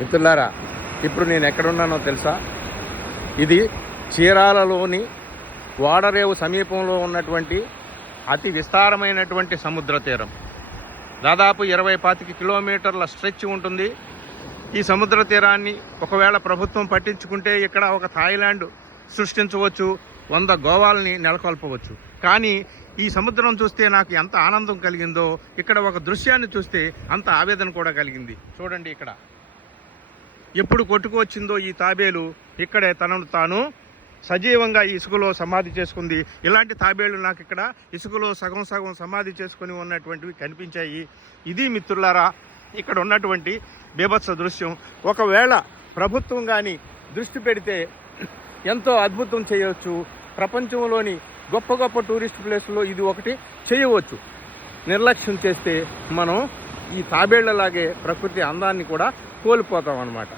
మిత్రులారా ఇప్పుడు నేను ఎక్కడున్నానో తెలుసా? ఇది చీరాలలోని వాడరేవు సమీపంలో ఉన్నటువంటి అతి విస్తారమైనటువంటి సముద్ర తీరం. దాదాపు ఇరవై పాతిక కిలోమీటర్ల స్ట్రెచ్ ఉంటుంది. ఈ సముద్ర తీరాన్ని ఒకవేళ ప్రభుత్వం పట్టించుకుంటే ఇక్కడ ఒక థాయిలాండ్ సృష్టించవచ్చు వంద గోవాల్ని నెలకొల్పవచ్చు. కానీ ఈ సముద్రం చూస్తే నాకు ఎంత ఆనందం కలిగిందో ఇక్కడ ఒక దృశ్యాన్ని చూస్తే అంత ఆవేదన కూడా కలిగింది. చూడండి ఇక్కడ. ఎప్పుడు కొట్టుకొచ్చిందో ఈ తాబేలు ఇక్కడే తనను తాను సజీవంగా ఈ ఇసుకలో సమాధి చేసుకుంది. ఇలాంటి తాబేళ్ళు నాకు ఇక్కడ ఇసుకలో సగం సగం సమాధి చేసుకొని ఉన్నటువంటివి కనిపించాయి. ఇది మిత్రులారా ఇక్కడ ఉన్నటువంటి బీభత్స దృశ్యం. ఒకవేళ ప్రభుత్వం కానీ దృష్టి పెడితే ఎంతో అద్భుతం చేయవచ్చు ప్రపంచంలోని గొప్ప గొప్ప టూరిస్ట్ ప్లేస్లో ఇది ఒకటి చేయవచ్చు. నిర్లక్ష్యం చేస్తే మనం ఈ తాబేళ్ళలాగే ప్రకృతి అందాన్ని కూడా కోల్పోతాం అన్నమాట